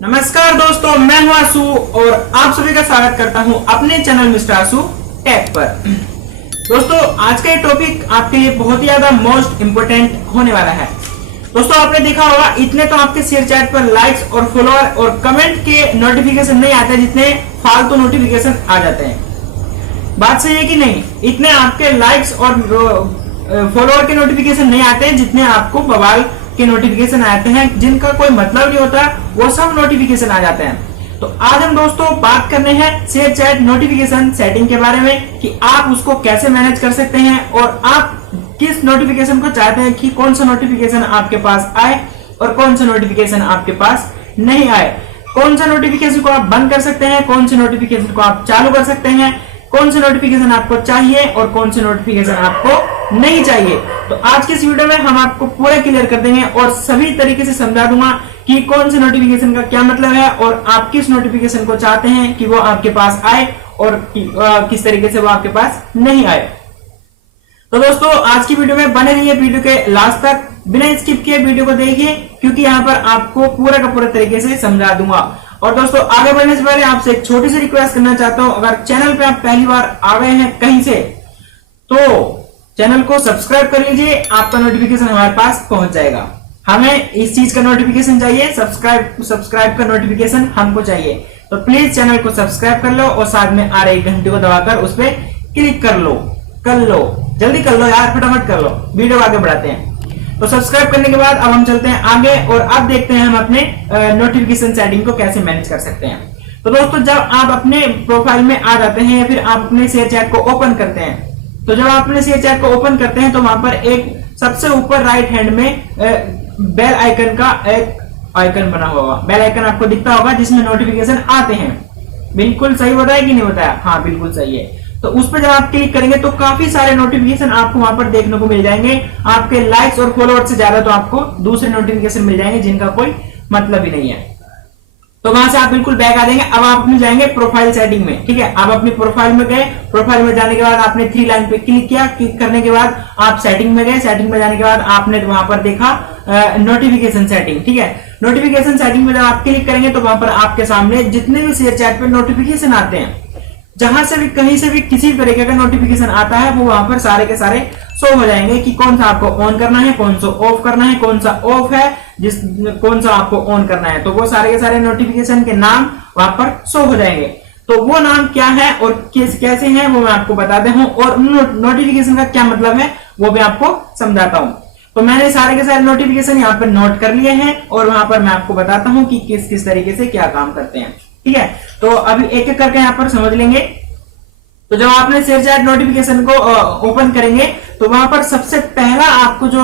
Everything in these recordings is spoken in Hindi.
नमस्कार दोस्तों, मैं हूं आशु और आप सभी का स्वागत करता हूं अपने चैनल मिस्टर आशु टेक पर। दोस्तों, आज का ये टॉपिक आपके लिए बहुत ही ज्यादा मोस्ट इंपोर्टेंट होने वाला है। दोस्तों, आपने देखा होगा इतने तो आपके शेयर चैट पर लाइक्स और फॉलोअर और कमेंट के नोटिफिकेशन नहीं आते जितने फालतू नोटिफिकेशन आ जाते हैं। बात सही है कि नहीं? इतने आपके लाइक्स और फॉलोअर के नोटिफिकेशन नहीं आते जितने आपको बवाल के नोटिफिकेशन आते हैं, जिनका कोई मतलब नहीं होता, वो सब नोटिफिकेशन आ जाते हैं। तो आज हम दोस्तों बात करने हैं शेयर चैट नोटिफिकेशन सेटिंग के बारे में कि आप उसको कैसे मैनेज कर सकते हैं और आप किस नोटिफिकेशन को चाहते हैं कि कौन सा नोटिफिकेशन आपके पास आए और कौन सा नोटिफिकेशन आपके पास नहीं आए। कौन सा नोटिफिकेशन को आप बंद कर सकते हैं, कौन से नोटिफिकेशन को आप चालू कर सकते हैं, कौन से नोटिफिकेशन आपको चाहिए और कौन से नोटिफिकेशन आपको नहीं चाहिए। तो आज के इस वीडियो में हम आपको पूरा क्लियर कर देंगे और सभी तरीके से समझा दूंगा कि कौन से नोटिफिकेशन का क्या मतलब है और आप किस नोटिफिकेशन को चाहते हैं कि वो आपके पास आए और किस तरीके से वो आपके पास नहीं आए। तो दोस्तों, आज की वीडियो में बने रहिए वीडियो के लास्ट तक, बिना स्किप किए वीडियो को देखिए क्योंकि यहाँ पर आपको पूरा का पूरा तरीके से समझा दूंगा। और दोस्तों, आगे बढ़ने से पहले आपसे एक छोटी सी रिक्वेस्ट करना चाहता हूं, अगर चैनल पे आप पहली बार आ गए हैं कहीं से तो चैनल को सब्सक्राइब कर लीजिए, आपका नोटिफिकेशन हमारे पास पहुंच जाएगा। हमें इस चीज का नोटिफिकेशन चाहिए, सब्सक्राइब का नोटिफिकेशन हमको चाहिए। तो प्लीज चैनल को सब्सक्राइब कर लो और साथ में आ रही घंटी को दबाकर उस पर क्लिक कर लो, जल्दी कर लो यार, फटाफट कर लो। वीडियो आगे बढ़ाते हैं। तो सब्सक्राइब करने के बाद अब हम चलते हैं आगे और अब देखते हैं हम अपने नोटिफिकेशन सेटिंग को कैसे मैनेज कर सकते हैं। तो दोस्तों, जब आप अपने प्रोफाइल में आ जाते हैं या फिर आप अपने शेयर चैट को ओपन करते हैं, तो जब आप अपने शेयर चैट को ओपन करते हैं तो वहां पर एक सबसे ऊपर राइट हैंड में बेल आइकन का एक आइकन बना हुआ, बेल आइकन आपको दिखता होगा जिसमें नोटिफिकेशन आते हैं। बिल्कुल सही बताया कि नहीं बताया? हाँ, बिल्कुल सही है। तो उस पर जब आप क्लिक करेंगे तो काफी सारे नोटिफिकेशन आपको वहां पर देखने को मिल जाएंगे। आपके लाइक्स और फॉलोअर्स से ज्यादा तो आपको दूसरे नोटिफिकेशन मिल जाएंगे जिनका कोई मतलब ही नहीं है। तो वहां से आप बिल्कुल बैक आ जाएंगे। अब आप अपने जाएंगे प्रोफाइल सेटिंग में। ठीक है, आप अपनी प्रोफाइल में गए, प्रोफाइल में जाने के बाद आपने थ्री लाइन पे क्लिक किया, क्लिक करने के बाद आप सेटिंग में गए, सेटिंग में जाने के बाद आपने वहां पर देखा नोटिफिकेशन सेटिंग। ठीक है, नोटिफिकेशन सेटिंग में जब आप क्लिक करेंगे तो वहां पर आपके सामने जितने भी शेयर चैट पे नोटिफिकेशन आते हैं, जहां से भी कहीं से भी किसी तरीके का नोटिफिकेशन आता है, वो वहां पर सारे के सारे शो हो जाएंगे कि कौन सा आपको ऑन करना है, कौन सा ऑफ करना है, कौन सा ऑफ है, कौन सा आपको ऑन करना है। तो वो सारे के सारे नोटिफिकेशन के नाम वहां पर शो हो जाएंगे। तो वो नाम क्या है और कैसे हैं वो मैं आपको बताता हूं और नोटिफिकेशन का क्या मतलब है वो भी आपको समझाता हूं। तो मैंने सारे के सारे नोटिफिकेशन यहाँ पर नोट कर लिए हैं और वहां पर मैं आपको बताता हूं कि किस किस तरीके से क्या काम करते हैं। ठीक है, तो अभी एक एक करके यहाँ पर समझ लेंगे। तो जब आपने शेयर चैट नोटिफिकेशन को ओपन करेंगे तो वहां पर सबसे पहला आपको जो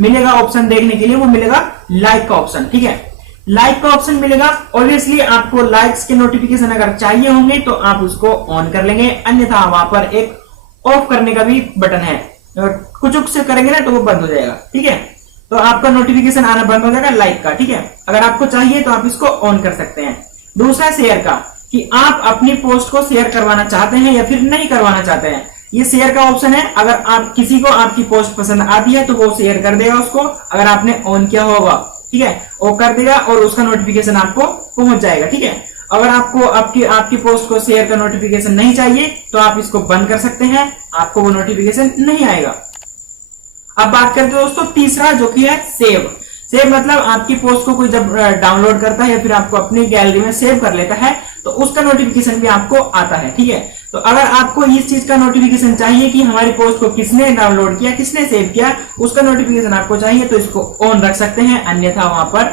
मिलेगा ऑप्शन देखने के लिए, वो मिलेगा लाइक का ऑप्शन। ठीक है, लाइक का ऑप्शन मिलेगा। ऑब्वियसली आपको लाइक्स के नोटिफिकेशन अगर चाहिए होंगे तो आप उसको ऑन कर लेंगे, अन्यथा वहां पर एक ऑफ करने का भी बटन है, कुछ से करेंगे ना तो वो बंद हो जाएगा। ठीक है, तो आपका नोटिफिकेशन आना बंद हो जाएगा लाइक का। ठीक है, अगर आपको चाहिए तो आप इसको ऑन कर सकते हैं। दूसरा शेयर का, कि आप अपनी पोस्ट को शेयर करवाना चाहते हैं या फिर नहीं करवाना चाहते हैं, ये शेयर का ऑप्शन है। अगर आप किसी को आपकी पोस्ट पसंद आती है तो वो शेयर कर देगा उसको, अगर आपने ऑन किया होगा। ठीक है, वो कर देगा और उसका नोटिफिकेशन आपको पहुंच जाएगा। ठीक है, अगर आपको आपकी पोस्ट को शेयर का नोटिफिकेशन नहीं चाहिए तो आप इसको बंद कर सकते हैं, आपको वो नोटिफिकेशन नहीं आएगा। अब बात करते हैं दोस्तों तीसरा, जो कि है सेव। सेव मतलब आपकी पोस्ट को कोई जब डाउनलोड करता है या फिर आपको अपनी गैलरी में सेव कर लेता है तो उसका नोटिफिकेशन भी आपको आता है। ठीक है, तो अगर आपको इस चीज का नोटिफिकेशन चाहिए कि हमारी पोस्ट को किसने डाउनलोड किया, किसने सेव किया, उसका नोटिफिकेशन आपको चाहिए तो इसको ऑन रख सकते हैं, अन्यथा वहां पर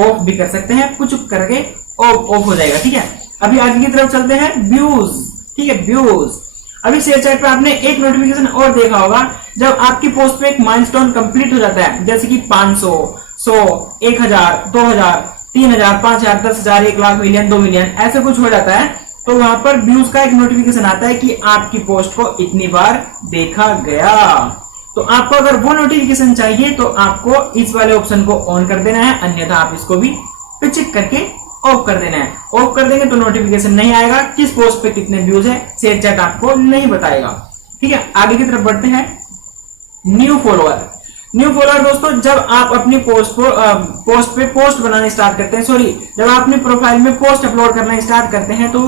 ऑफ भी कर सकते हैं, कुछ करके ऑफ हो जाएगा। ठीक है, अभी आगे की तरफ चलते हैं व्यूज। ठीक है, व्यूज। अभी शेयर चैट पे आपने एक नोटिफिकेशन और देखा होगा, जब आपकी पोस्ट पे एक माइलस्टोन कंप्लीट हो जाता है, जैसे कि 500, 100, 1000, 2000, 3000, 5000, 10,000, 1 लाख, मिलियन, 2 मिलियन, ऐसे कुछ हो जाता है, तो वहां पर व्यूज का एक नोटिफिकेशन आता है कि आपकी पोस्ट को इतनी बार देखा गया। तो आपको अगर वो नोटिफिकेशन चाहिए तो आपको इस वाले ऑप्शन को ऑन कर देना है, अन्यथा आप इसको भी पिचिक करके ऑफ कर देना है। ऑफ कर देंगे तो नोटिफिकेशन नहीं आएगा, किस पोस्ट पे कितने व्यूज है शेयर चैट आपको नहीं बताएगा। ठीक है, आगे की तरफ बढ़ते हैं। New follower. न्यू फॉलोअर दोस्तों, जब आप अपनी पोस्ट पे पोस्ट बनाने स्टार्ट करते हैं, सॉरी, जब आप अपनी प्रोफाइल में पोस्ट अपलोड करना स्टार्ट करते हैं तो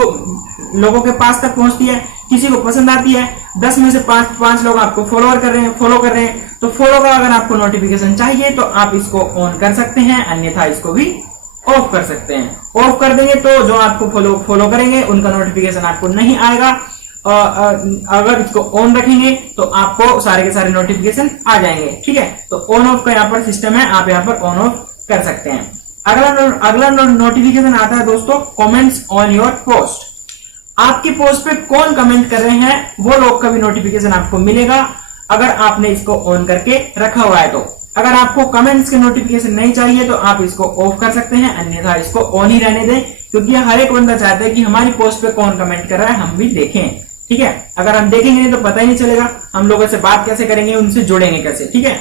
लोगों के पास तक पहुंचती है, किसी को पसंद आती है, 10 में से 5 लोग आपको फॉलो कर रहे हैं, तो फॉलो का अगर आपको नोटिफिकेशन चाहिए तो आप इसको ऑन कर सकते हैं, अन्यथा इसको भी ऑफ कर सकते हैं। ऑफ कर देंगे तो जो आपको फॉलो करेंगे उनका नोटिफिकेशन आपको नहीं आएगा, अगर इसको ऑन रखेंगे तो आपको सारे के सारे नोटिफिकेशन आ जाएंगे। ठीक है, तो ऑन ऑफ का यहाँ पर सिस्टम है, आप यहाँ पर ऑन ऑफ कर सकते हैं। अगला नोटिफिकेशन आता है दोस्तों, कमेंट्स ऑन योर पोस्ट। आपकी पोस्ट पे कौन कमेंट कर रहे हैं वो लोग का भी नोटिफिकेशन आपको मिलेगा अगर आपने इसको ऑन करके रखा हुआ है। तो अगर आपको कमेंट्स के नोटिफिकेशन नहीं चाहिए तो आप इसको ऑफ कर सकते हैं, अन्यथा इसको ऑन ही रहने दें, क्योंकि हर एक बंदा चाहता है कि हमारी पोस्ट पे कौन कमेंट कर रहा है हम भी देखें। ठीक है, अगर हम देखेंगे नहीं तो पता ही नहीं चलेगा हम लोगों से बात कैसे करेंगे, उनसे जुड़ेंगे कैसे। ठीक है,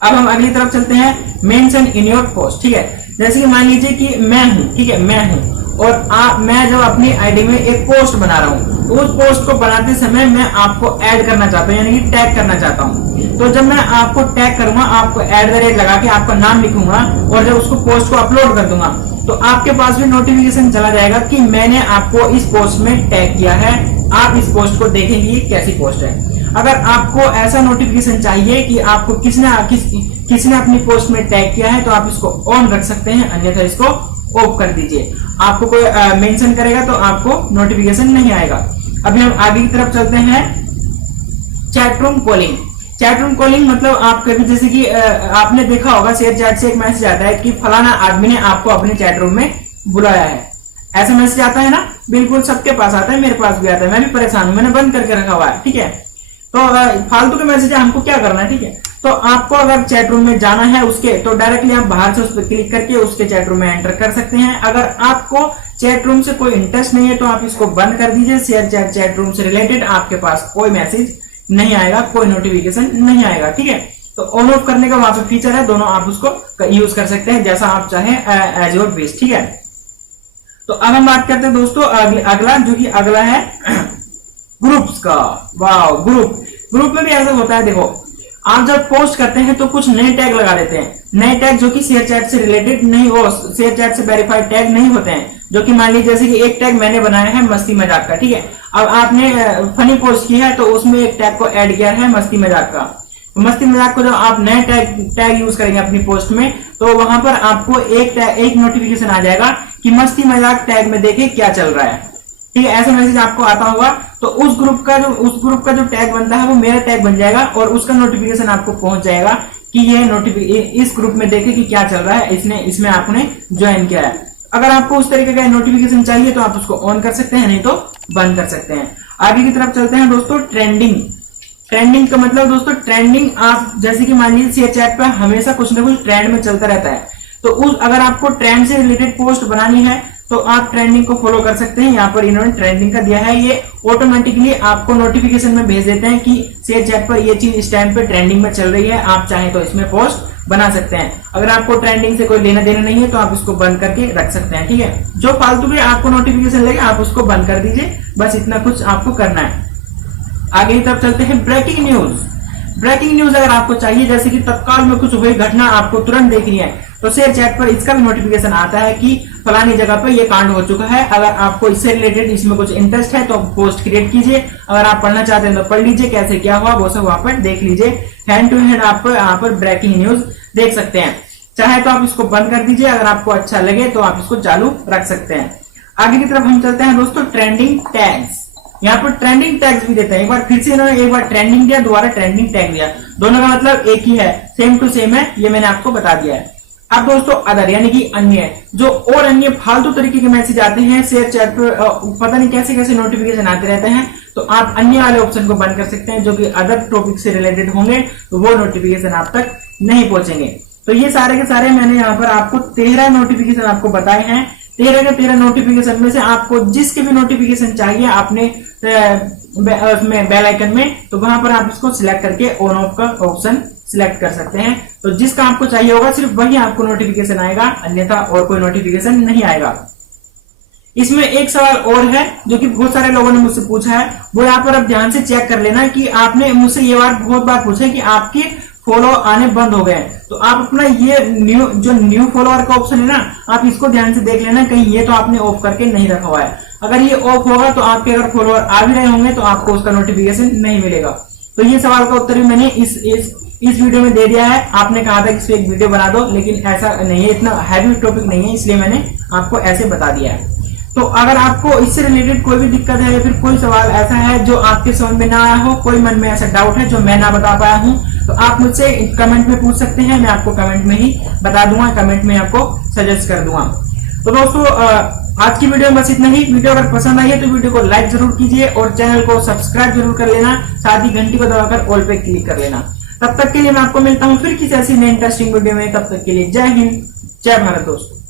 अब हम अगली तरफ चलते हैं, मेंशन इन योर पोस्ट। ठीक है, जैसे कि मान लीजिए कि मैं हूं, ठीक है, मैं हूं और मैं जब अपनी आईडी में एक पोस्ट बना रहा हूं तो उस पोस्ट को बनाते समय मैं आपको ऐड करना चाहता हूं, यानी कि टैग करना चाहता हूं। तो जब मैं आपको टैग करूंगा, आपको @ लगा के आपका नाम लिखूंगा और जब उसको पोस्ट को अपलोड कर दूंगा तो आपके पास भी नोटिफिकेशन चला जाएगा कि मैंने आपको इस पोस्ट में टैग किया है, आप इस पोस्ट को देखेंगे कैसी पोस्ट है। अगर आपको ऐसा नोटिफिकेशन चाहिए कि आपको किसने अपनी पोस्ट में टैग किया है तो आप इसको ऑन रख सकते हैं, अन्यथा इसको ऑफ कर दीजिए। आपको कोई मेंशन करेगा तो आपको नोटिफिकेशन नहीं आएगा। अभी हम आगे की तरफ चलते हैं, चैटरूम कॉलिंग। चैटरूम कॉलिंग मतलब आप कभी जैसे कि आपने देखा होगा शेयर चैट से एक मैसेज आता है कि फलाना आदमी ने आपको अपने चैटरूम में बुलाया है, ऐसा मैसेज आता है ना, बिल्कुल सबके पास आता है, मेरे पास भी आता है, मैं भी परेशान हूं, मैंने बंद करके रखा हुआ है। ठीक है, तो फालतू के मैसेज हमको क्या करना है। ठीक है, तो आपको अगर चैट रूम में जाना है उसके, तो डायरेक्टली आप बाहर से उस पर क्लिक करके उसके चैट रूम में एंटर कर सकते हैं। अगर आपको चैट रूम से कोई इंटरेस्ट नहीं है तो आप इसको बंद कर दीजिए। शेयर चैट रूम से रिलेटेड आपके पास कोई मैसेज नहीं आएगा, कोई नोटिफिकेशन नहीं आएगा। ठीक है, तो ऑन ऑफ करने का वहां पे फीचर है, दोनों आप उसको यूज कर सकते हैं जैसा आप चाहें, एज योर विश। ठीक है, तो अब हम बात करते हैं दोस्तों अगला, जो कि अगला है ग्रुप्स का। वाह, ग्रुप में भी ऐसा होता है। देखो, आप जब पोस्ट करते हैं तो कुछ नए टैग लगा देते हैं, नए टैग जो कि शेयर चैट से रिलेटेड नहीं हो, शेयर चैट से वेरीफाइड टैग नहीं होते हैं, जो कि मान लीजिए जैसे कि एक टैग मैंने बनाया है मस्ती मजाक का। ठीक है, अब आपने फनी पोस्ट की है तो उसमें एक टैग को ऐड किया है मस्ती मजाक का। मस्ती मजाक को जब आप नए टैग यूज करेंगे अपनी पोस्ट में तो वहां पर आपको एक नोटिफिकेशन आ जाएगा कि मस्ती मजाक टैग में देखे क्या चल रहा है। ठीक है, ऐसा मैसेज आपको आता होगा तो उस ग्रुप का जो टैग बनता है वो मेरा टैग बन जाएगा और उसका नोटिफिकेशन आपको पहुंच जाएगा कि ये इस ग्रुप में देखे कि क्या चल रहा है, इसमें आपने ज्वाइन किया है। अगर आपको उस तरीके का नोटिफिकेशन चाहिए तो आप उसको ऑन कर सकते हैं, नहीं तो बंद कर सकते हैं। आगे की तरफ चलते हैं दोस्तों, ट्रेंडिंग का मतलब दोस्तों, ट्रेंडिंग आप जैसे कि मान लीजिए शेयर चैट पर हमेशा कुछ ना कुछ ट्रेंड में चलता रहता है, तो अगर आपको ट्रेंड से रिलेटेड पोस्ट बनानी है तो आप ट्रेंडिंग को फॉलो कर सकते हैं। यहाँ पर इन्होंने ट्रेंडिंग का दिया है, ये ऑटोमेटिकली आपको नोटिफिकेशन में भेज देते हैं कि शेयर चैट पर ये चीज इस टाइम पे ट्रेंडिंग में चल रही है, आप चाहें तो इसमें पोस्ट बना सकते हैं। अगर आपको ट्रेंडिंग से कोई लेना देना नहीं है तो आप इसको बंद करके रख सकते हैं। ठीक है, जो फालतू के आपको नोटिफिकेशन लगे आप उसको बंद कर दीजिए, बस इतना कुछ आपको करना है। आगे की तरफ चलते हैं, ब्रेकिंग न्यूज अगर आपको चाहिए, जैसे कि तत्काल में कुछ हुई घटना आपको तुरंत देखनी है तो शेयर चैट पर इसका भी नोटिफिकेशन आता है कि फलानी जगह पर ये कांड हो चुका है। अगर आपको इससे रिलेटेड इसमें कुछ इंटरेस्ट है तो पोस्ट क्रिएट कीजिए, अगर आप पढ़ना चाहते हैं तो पढ़ लीजिए कैसे क्या हुआ, वो सब वहां पर देख लीजिए। हैंड टू हैंड आप यहाँ पर ब्रेकिंग न्यूज देख सकते हैं। चाहे तो आप इसको बंद कर दीजिए, अगर आपको अच्छा लगे तो आप इसको चालू रख सकते हैं। आगे की तरफ हम चलते हैं दोस्तों, ट्रेंडिंग टैग्स। यहाँ पर ट्रेंडिंग टैग्स भी देते हैं, एक बार फिर से इन्होंने एक बार ट्रेंडिंग दिया, दोबारा ट्रेंडिंग टैग दिया, दोनों का मतलब एक ही है, सेम टू सेम है, ये मैंने आपको बता दिया है। अब दोस्तों अदर यानी कि अन्य, जो और अन्य फालतू तरीके के मैसेज आते हैं शेयर चैट पर, पता नहीं कैसे कैसे नोटिफिकेशन आते रहते हैं, तो आप अन्य वाले ऑप्शन को बंद कर सकते हैं, जो कि अदर टॉपिक से रिलेटेड होंगे तो वो नोटिफिकेशन आप तक नहीं पहुंचेंगे। तो ये सारे के सारे मैंने यहाँ पर आपको 13 नोटिफिकेशन आपको बताए हैं। 13 के 13 नोटिफिकेशन में से आपको जिसके भी नोटिफिकेशन चाहिए आपने उसमें बेल आइकन में, तो वहां पर आप इसको सिलेक्ट करके ऑन ऑफ का ऑप्शन सिलेक्ट कर सकते हैं। तो जिसका आपको चाहिए होगा सिर्फ वही आपको नोटिफिकेशन आएगा, अन्यथा और कोई नोटिफिकेशन नहीं आएगा। इसमें एक सवाल और है जो कि बहुत सारे लोगों ने मुझसे पूछा है, वो यहाँ पर आप ध्यान से चेक कर लेना कि आपने मुझसे ये बात बहुत बार पूछा है कि आपके फॉलो आने बंद हो गए हैं। तो आप अपना ये न्यू फॉलोअर का ऑप्शन है ना, आप इसको ध्यान से देख लेना कहीं ये तो आपने ऑफ करके नहीं रखा हुआ है। अगर ये ऑफ होगा तो आपके अगर फॉलोअर आ भी रहे होंगे तो आपको उसका नोटिफिकेशन नहीं मिलेगा। तो ये सवाल का उत्तर भी मैंने इस वीडियो में दे दिया है। आपने कहा था कि इस पे एक वीडियो बना दो, लेकिन ऐसा नहीं है, इतना हैवी टॉपिक नहीं है, इसलिए मैंने आपको ऐसे बता दिया है। तो अगर आपको इससे रिलेटेड कोई भी दिक्कत है या फिर कोई सवाल ऐसा है जो आपके समझ में ना आया हो, कोई मन में ऐसा डाउट है जो मैं ना बता पाया हूं, तो आप मुझसे कमेंट में पूछ सकते हैं। मैं आपको कमेंट में ही बता दूंगा, कमेंट में आपको सजेस्ट कर दूंगा। तो दोस्तों आज की वीडियो में बस इतना ही। वीडियो अगर पसंद आई है तो वीडियो को लाइक जरूर कीजिए और चैनल को सब्सक्राइब जरूर कर लेना, साथ ही घंटी को दबाकर ऑल पे क्लिक कर लेना। तब तक के लिए मैं आपको मिलता हूँ फिर किसी ऐसी नई इंटरेस्टिंग वीडियो में। तब तक के लिए जय हिंद, जय भारत दोस्तों।